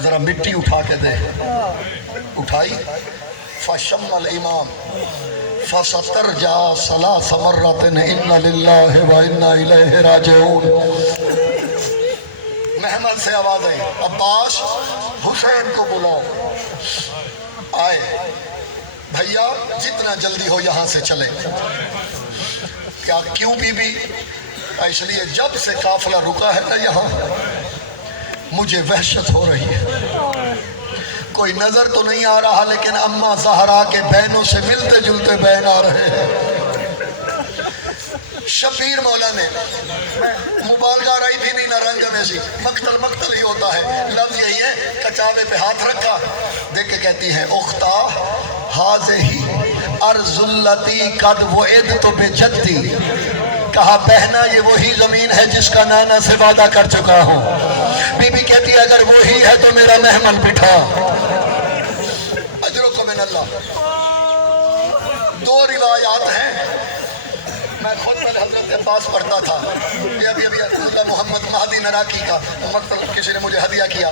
ذرا مٹی اٹھا کے دے، اٹھائی، فشم الامام فسترجع 3 مرات ان للہ و انا الیہ راجعون۔ محمل سے آواز آئی، عباس حسین کو بلاؤ، آئے، بھیا جتنا جلدی ہو یہاں سے چلے۔ کیا کیوں بی بی؟ اس لیے جب سے قافلہ رکا ہے نا یہاں مجھے وحشت ہو رہی ہے، کوئی نظر تو نہیں آ رہا لیکن اماں زہرا کے بینوں سے ملتے جلتے بین آ رہے ہیں۔ شبیر مولا نے مبالغہ رائی بھی نہیں نہ رنگ میں سی، مقتل مقتل ہی ہوتا ہے، لفظ یہی ہے، کچاوے پہ ہاتھ رکھا، دیکھ کے کہتی ہے اختہ حاضہی ارض اللتی قد وعدت بجدی، کہا بہنا یہ وہی زمین ہے جس کا نانا سے وعدہ کر چکا ہوں۔ بی بی کہتی ہے اگر وہی ہے تو میرا محمل بٹھا۔ اجرکم من اللہ۔ 2 روایات ہیں، میں خود پہلے حضرت عباس پڑھتا تھا، ابھی اللہ محمد مہدی نراکی کا مطلب کسی نے مجھے ہدیہ کیا،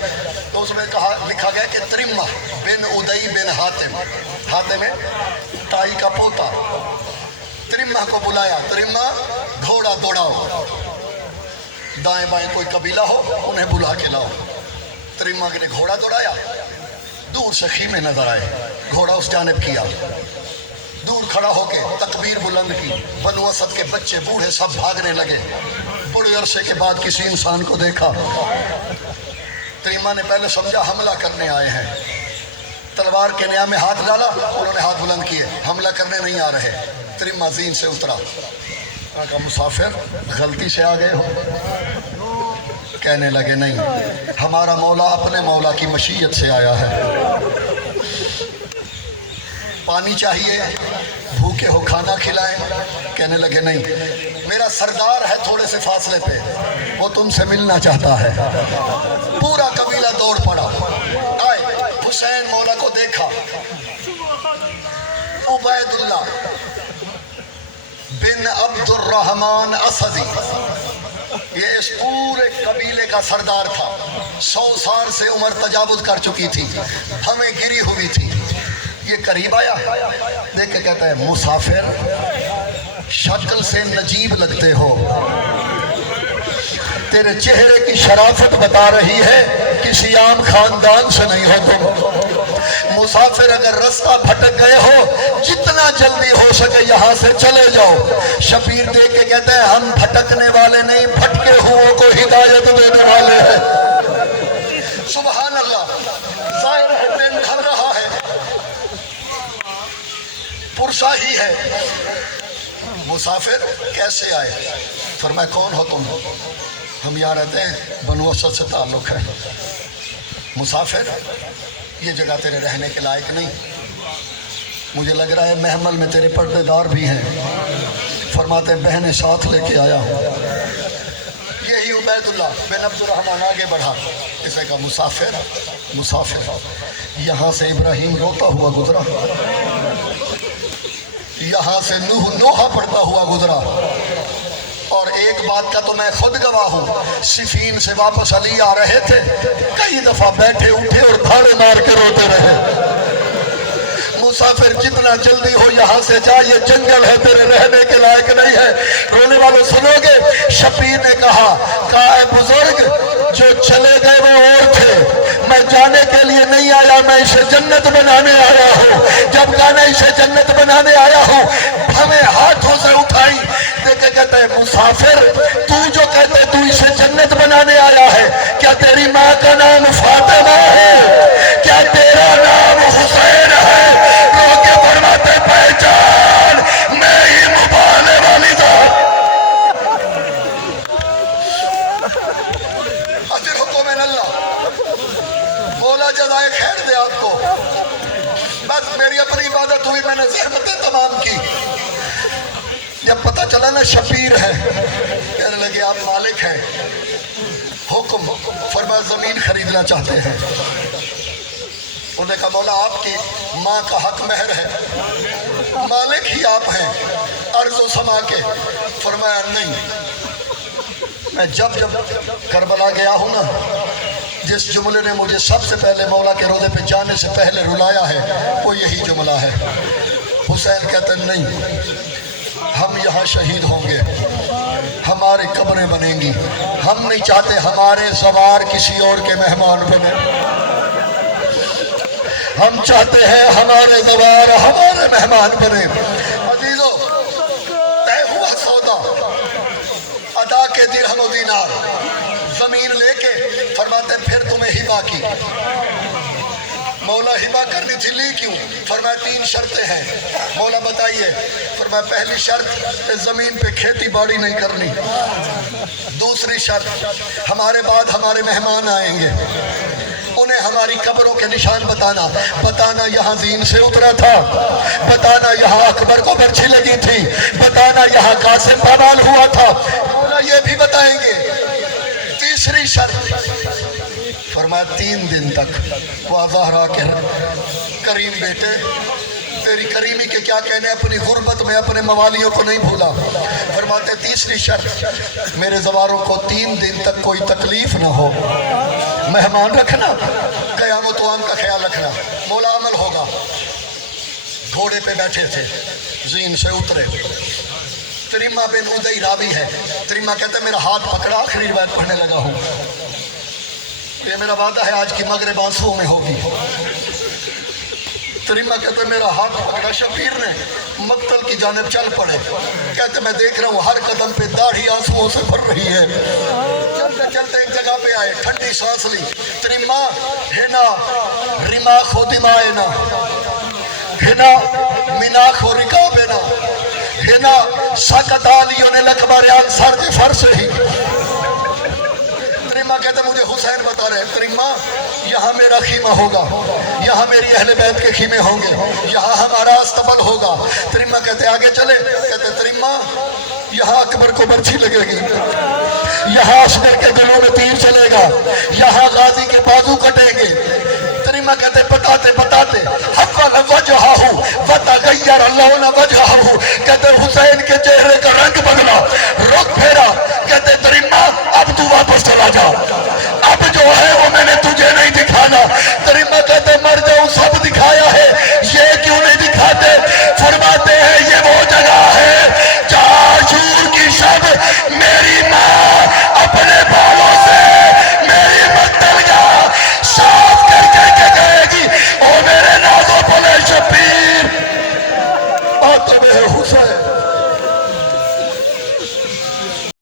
تو اس میں لکھا گیا کہ ترمہ بن ادی بن حاتم، حاتم تائی کا پوتا، ترمہ کو بلایا، ترمہ گھوڑا دوڑاؤ، دائیں بائیں کوئی قبیلہ ہو انہیں بلا کے لاؤ۔ ترمہ نے گھوڑا دوڑایا، دور سے خیمے نظر آئے، گھوڑا اس جانب کیا، دور کھڑا ہو کے تکبیر بلند کی، بنو اسد کے بچے بوڑھے سب بھاگنے لگے، بڑے عرصے کے بعد کسی انسان کو دیکھا۔ ترمہ نے پہلے سمجھا حملہ کرنے آئے ہیں، تلوار کے نیا میں ہاتھ ڈالا، انہوں نے ہاتھ بلند کیے، حملہ کرنے نہیں آ رہے۔ ترمہ زین سے اترا، کہا مسافر غلطی سے آ گئے ہو؟ کہنے لگے نہیں، ہمارا مولا اپنے مولا کی مشیت سے آیا ہے۔ پانی چاہیے، بھوکے ہو کھانا کھلائیں؟ کہنے لگے نہیں، میرا سردار ہے تھوڑے سے فاصلے پہ، وہ تم سے ملنا چاہتا ہے۔ پورا قبیلہ دوڑ پڑا، آئے، حسین مولا کو دیکھا، عبید اللہ بن عبد الرحمن اسدی، یہ اس پورے قبیلے کا سردار تھا. 100 سال سے عمر تجاوز کر چکی تھی، ہمیں گری ہوئی تھی. یہ قریب آیا، دیکھ کے کہتا ہے مسافر شکل سے نجیب لگتے ہو، تیرے چہرے کی شرافت بتا رہی ہے کسی عام خاندان سے نہیں ہو تم. مسافر اگر رستہ بھٹک گئے ہو جتنا جلدی ہو سکے یہاں سے چلے جاؤ. شبیر دیکھ کے کہتا ہے ہم بھٹکنے والے نہیں، بھٹکے ہوں کو ہدایت دینے والے ہیں. سبحان اللہ. ظاہر ہے دن ڈھل رہا ہے، پرسا ہی ہے. مسافر کیسے آئے؟ فرمایا کون ہو تم؟ ہم یہاں رہتے ہیں، بنو اسد سے تعلق ہے. مسافر یہ جگہ تیرے رہنے کے لائق نہیں، مجھے لگ رہا ہے محمل میں تیرے پردے دار بھی ہیں. فرماتے بہنیں ساتھ لے کے آیا ہوں. یہی عبید اللہ بن عبد الرحمن آگے بڑھا، اسے کہا مسافر مسافر یہاں سے ابراہیم روتا ہوا گزرا، یہاں سے نوح پڑھتا ہوا گزرا، اور ایک بات کا تو میں خود گواہ ہوں، صفین سے واپس علی آ رہے تھے، کئی دفعہ بیٹھے اٹھے اور دھاڑے مار کے روتے رہے. مسافر جتنا جلدی ہو یہاں سے جا، یہ جنگل ہے تیرے رہنے کے لائق نہیں ہے. رونے والوں سنو گے. شبیر نے کہا اے بزرگ جو چلے گئے وہ اور تھے، میں جانے کے لیے نہیں آیا، میں اسے جنت بنانے آیا ہوں. جب کہا میں اسے جنت بنانے آیا ہوں، ہمیں ہاتھوں سے اٹھائی. دیکھے کہتے ہیں مسافر تو جو کہتے تو اسے جنت بنانے آیا ہے، کیا تیری ماں کا نام فاطمہ ہے؟ کیا تیرا نام حسین ہے؟ لوگ فرماتے پہچان میں ہی مبالے والی ذات. اجر حکم اللہ، مولا جزائے خیر دے آپ کو. بس میری اپنی عبادت ہوئی، میں نے زحمتیں تمام کی. جب پتہ چلا نا شبیر ہے، کہنے لگے آپ مالک ہیں. حکم فرمایا زمین خریدنا چاہتے ہیں. انہوں نے کہا مولا آپ کی ماں کا حق مہر ہے، مالک ہی آپ ہیں ارض و سما کے. فرمایا نہیں، میں جب کربلا گیا ہوں نا، جس جملے نے مجھے سب سے پہلے مولا کے روضے پہ جانے سے پہلے رلایا ہے وہ یہی جملہ ہے. حسین کہتے ہیں نہیں، ہم یہاں شہید ہوں گے، ہماری قبریں بنیں گی، ہم نہیں چاہتے ہمارے سوار کسی اور کے مہمان بنے. ہم چاہتے ہیں ہمارے سوار ہمارے مہمان بنے. عزیزو طے ہوا سودا، ادا کے درہم و دینار، زمین لے کے فرماتے پھر تمہیں ہبہ کی. مولا ہبہ کرنی تھی، لی کیوں؟ فرمایا 3 شرطیں ہیں. مولا بتائیے. فرمایا پہلی شرط زمین پہ کھیتی باڑی نہیں کرنی. دوسری شرط ہمارے بعد ہمارے مہمان آئیں گے، انہیں ہماری قبروں کے نشان بتانا یہاں زین سے اترا تھا، بتانا یہاں اکبر کو برچھی لگی تھی، بتانا یہاں قاسم پامال ہوا تھا. مولا یہ بھی بتائیں گے. تیسری شرط فرمایا 3 دن تک وہ زہرا کے کریم بیٹے تیری کریمی کے کیا کہنے، اپنی غربت میں اپنے موالیوں کو نہیں بھولا. فرماتے تیسری شرط میرے زواروں کو 3 دن تک کوئی تکلیف نہ ہو، مہمان رکھنا، قیام و توام کا خیال رکھنا. مولا عمل ہوگا. گھوڑے پہ بیٹھے تھے، زین سے اترے. تریمہ بن ادئی راوی ہے. تریمہ کہتا ہے میرا ہاتھ پکڑا، آخری روایت پڑھنے لگا ہوں. یہ میرا وعدہ ہے آج کی مغرب آنسوؤں میں ہوگی. تریمہ کہتا ہے میرا ہاتھ پکڑا. شبیر نے مقتل کی جانب چل پڑے. کہتے میں دیکھ رہا ہوں ہر قدم پہ داڑھی آنسوؤں سے بھر رہی ہے. چلتے چلتے ایک جگہ پہ آئے، ٹھنڈی سانس لی. تریمہ ہنا رماخ و دمائنا، ہنا مناخ و رکابنا، ہنا سکت آلیون الاکبریان سرد فرس ہی. تریمہ کہتے مجھے حسین بتا رہے ہیں تریمہ یہاں میرا خیمہ ہوگا، یہاں میری اہل بیت کے خیمے ہوں گے، یہاں ہمارا استبل ہوگا. تریمہ کہتے آگے چلے. کہتے تریمہ یہاں اکبر کو برچھی لگے گی، یہاں اصغر کے گلوں میں تیر چلے گا، یہااں غازی کے بازو کٹیں گے. تریمہ کہتے بتاتے حفل وجہہ وتغیر لون وجہہ. کہتے حسین کے چہرے بدلا، رخ پھیرا، کہتے تریما اب تو واپس چلا جا،